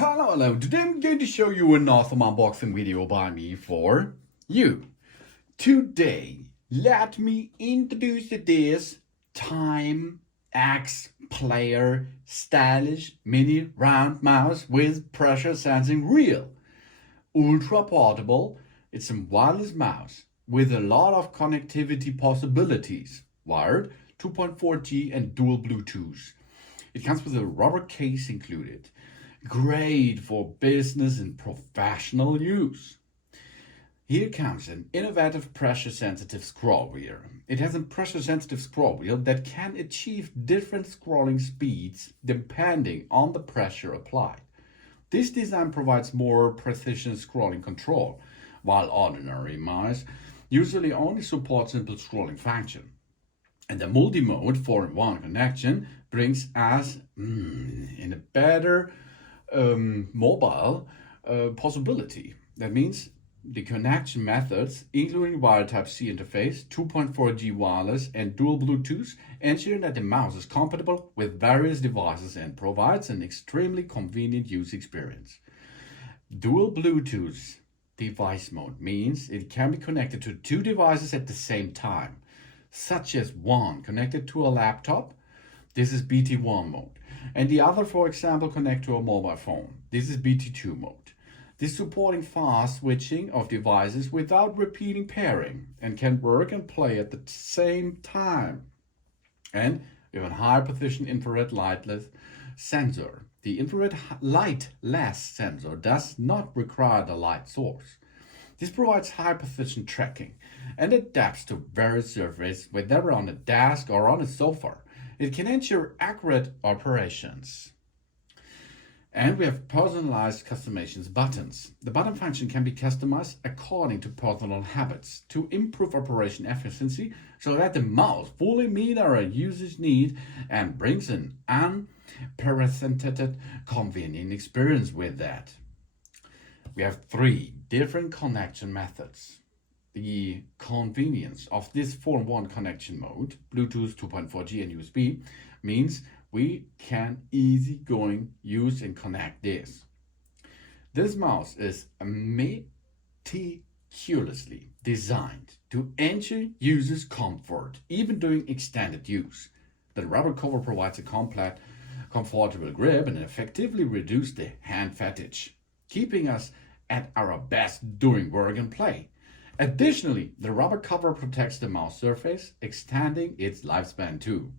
Hello. Today I'm going to show you an awesome unboxing video by me for you. Today, let me introduce this Time X Player stylish mini round mouse with pressure sensing reel. Ultra portable, it's a wireless mouse with a lot of connectivity possibilities. Wired, 2.4G and dual Bluetooth. It comes with a rubber case included. Great for business and professional use. Here comes an innovative pressure-sensitive scroll wheel. It has a pressure-sensitive scroll wheel that can achieve different scrolling speeds depending on the pressure applied. This design provides more precision scrolling control, while ordinary mice usually only support simple scrolling function. And the multi-mode 4-in-1 connection brings us in a better mobile possibility. That means the connection methods, including wire Type-C interface, 2.4G wireless, and dual Bluetooth, ensure that the mouse is compatible with various devices and provides an extremely convenient use experience. Dual Bluetooth device mode means it can be connected to two devices at the same time, such as one connected to a laptop. This is BT1 mode. And the other, for example, connect to a mobile phone. This is BT2 mode. This supporting fast switching of devices without repeating pairing and can work and play at the same time. And we have a high precision infrared lightless sensor. The infrared lightless sensor does not require the light source. This provides high precision tracking and adapts to various surfaces, whether on a desk or on a sofa. It can ensure accurate operations. And we have personalized customizations buttons. The button function can be customized according to personal habits to improve operation efficiency so that the mouse fully meets our users' need and brings an unprecedented convenient experience with that. We have 3 different connection methods. The convenience of this 4-in-1 connection mode, Bluetooth, 2.4G and USB, means we can easygoing use and connect this. This mouse is meticulously designed to ensure users' comfort, even during extended use. The rubber cover provides a comfortable grip and effectively reduces the hand fatigue, keeping us at our best during work and play. Additionally, the rubber cover protects the mouse surface, extending its lifespan too.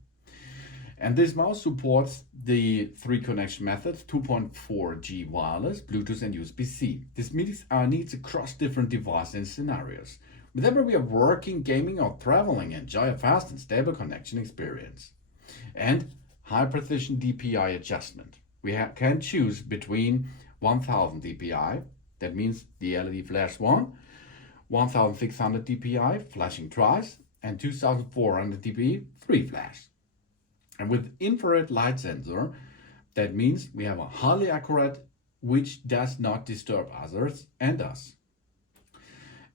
And this mouse supports the 3 connection methods, 2.4G wireless, Bluetooth and USB-C. This meets our needs across different devices and scenarios. Whenever we are working, gaming or traveling, enjoy a fast and stable connection experience. And high precision DPI adjustment. We can choose between 1000 DPI, that means the LED flash 1, 1600 dpi flashing twice, and 2400 dpi free flash. And with infrared light sensor, that means we have a highly accurate which does not disturb others and us.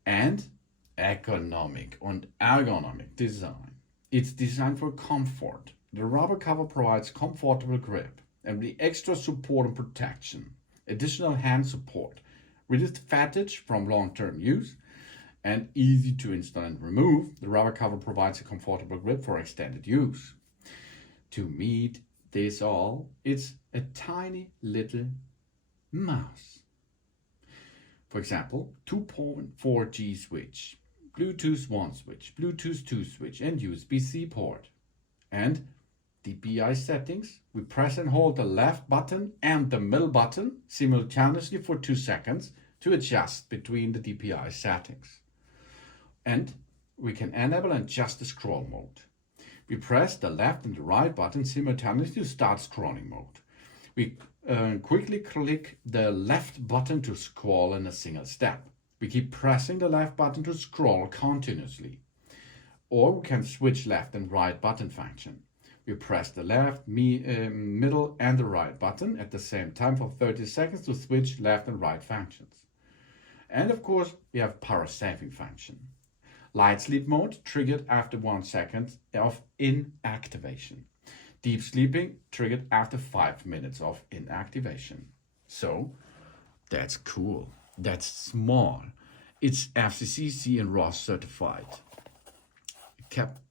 And economic and ergonomic design. It's designed for comfort. The rubber cover provides comfortable grip and the extra support and protection. Additional hand support, reduced fatigue from long-term use, and easy to install and remove. The rubber cover provides a comfortable grip for extended use. To meet this all, it's a tiny little mouse. For example, 2.4G switch, Bluetooth 1 switch, Bluetooth 2 switch, and USB-C port. And DPI settings, we press and hold the left button and the middle button simultaneously for 2 seconds to adjust between the DPI settings. And we can enable and adjust the scroll mode. We press the left and the right button simultaneously to start scrolling mode. We quickly click the left button to scroll in a single step. We keep pressing the left button to scroll continuously. Or we can switch left and right button function. We press the left, middle and the right button at the same time for 30 seconds to switch left and right functions. And of course, we have power saving function. Light sleep mode triggered after 1 second of inactivation. Deep sleeping triggered after 5 minutes of inactivation. So that's cool. That's small. It's FCCC and ROS certified.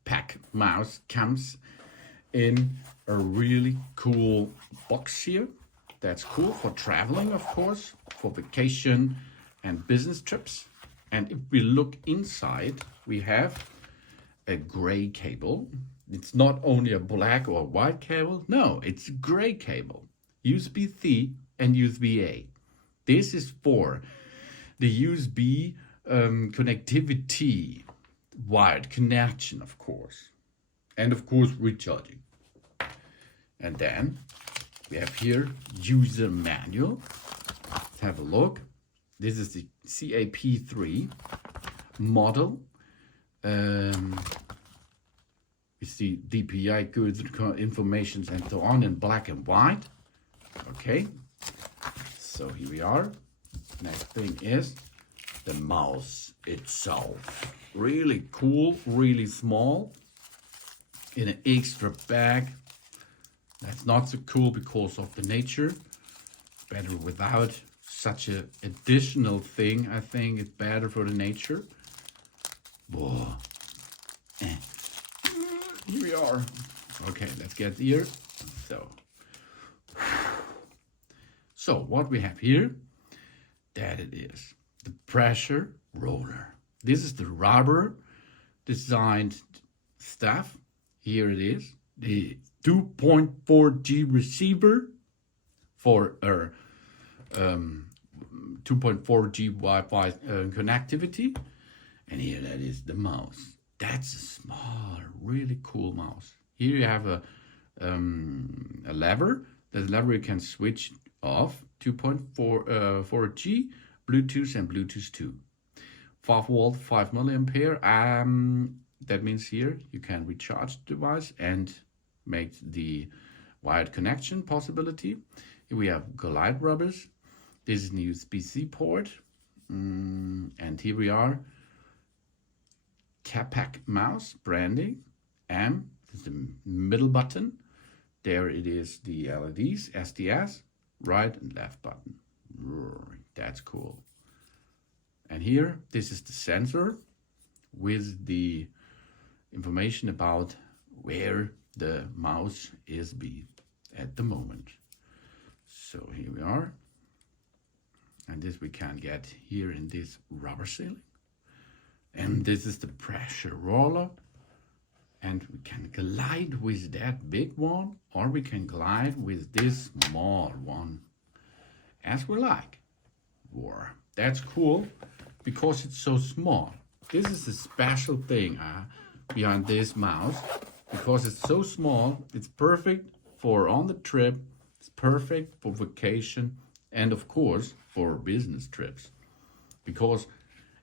Pack mouse comes in a really cool box here. That's cool for traveling, of course, for vacation and business trips. And if we look inside, we have a gray cable. It's not only a black or white cable. No, it's a gray cable. USB-C and USB-A. This is for the USB connectivity, wired connection, of course. And of course, recharging. And then we have here user manual. Let's have a look. This is the CAP3 model. You see DPI goods, information, and so on in black and white. Okay, so here we are. Next thing is the mouse itself. Really cool, really small, in an extra bag. That's not so cool because of the nature. Better without such an additional thing. I think it's better for the nature. Whoa. Here we are. Okay, let's get here. So what we have here, that it is the pressure roller. This is the rubber designed stuff. Here it is, the 2.4G receiver for 2.4G Wi-Fi connectivity. And here that is the mouse. That's a small, really cool mouse. Here you have a lever. The lever you can switch off 2.4G, Bluetooth and Bluetooth 2. 5 volt, 5 milliampere. That means here you can recharge the device and make the wired connection possibility. Here we have glide rubbers. This is the USB-C port. And here we are. Capac mouse branding. M is the middle button. There it is, the LEDs, SDS, right and left button. That's cool. And here, this is the sensor with the information about where the mouse is at the moment. So here we are. And this we can get here in this rubber ceiling. And this is the pressure roller. And we can glide with that big one, or we can glide with this small one, as we like. That's cool, because it's so small. This is a special thing behind this mouse, because it's so small. It's perfect for on the trip. It's perfect for vacation, and of course for business trips. Because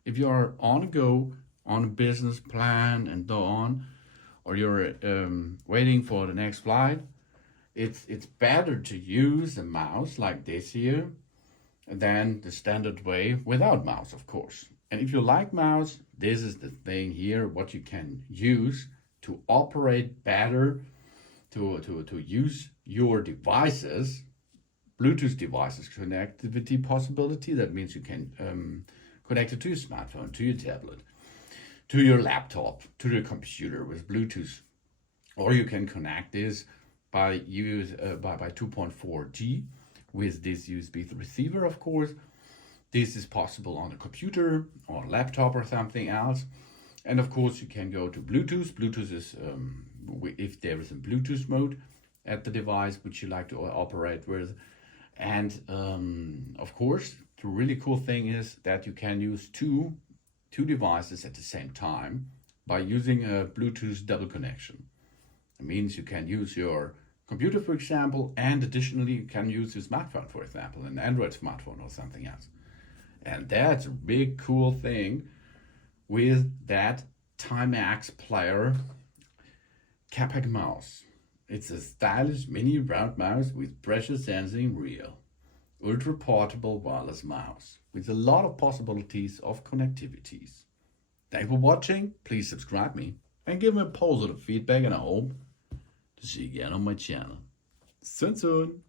if you are on a go, on a business plan and so on, or you're waiting for the next flight, it's better to use a mouse like this here than the standard way without mouse, of course. And if you like mouse, this is the thing here, what you can use to operate better, to use your devices, Bluetooth devices, connectivity possibility. That means you can connect it to your smartphone, to your tablet, to your laptop, to your computer with Bluetooth. Or you can connect this by 2.4G with this USB receiver, of course. This is possible on a computer or laptop or something else. And of course you can go to Bluetooth. Bluetooth is, if there is a Bluetooth mode at the device which you like to operate with. And of course, the really cool thing is that you can use two devices at the same time by using a Bluetooth double connection. It means you can use your computer, for example, and additionally you can use your smartphone, for example, an Android smartphone or something else. And that's a big cool thing with that Timex player Capac mouse. It's a stylish mini round mouse with pressure sensing real, ultra portable wireless mouse with a lot of possibilities of connectivities. Thanks for watching. Please subscribe me and give me a positive feedback, and I hope to see you again on my channel. Soon.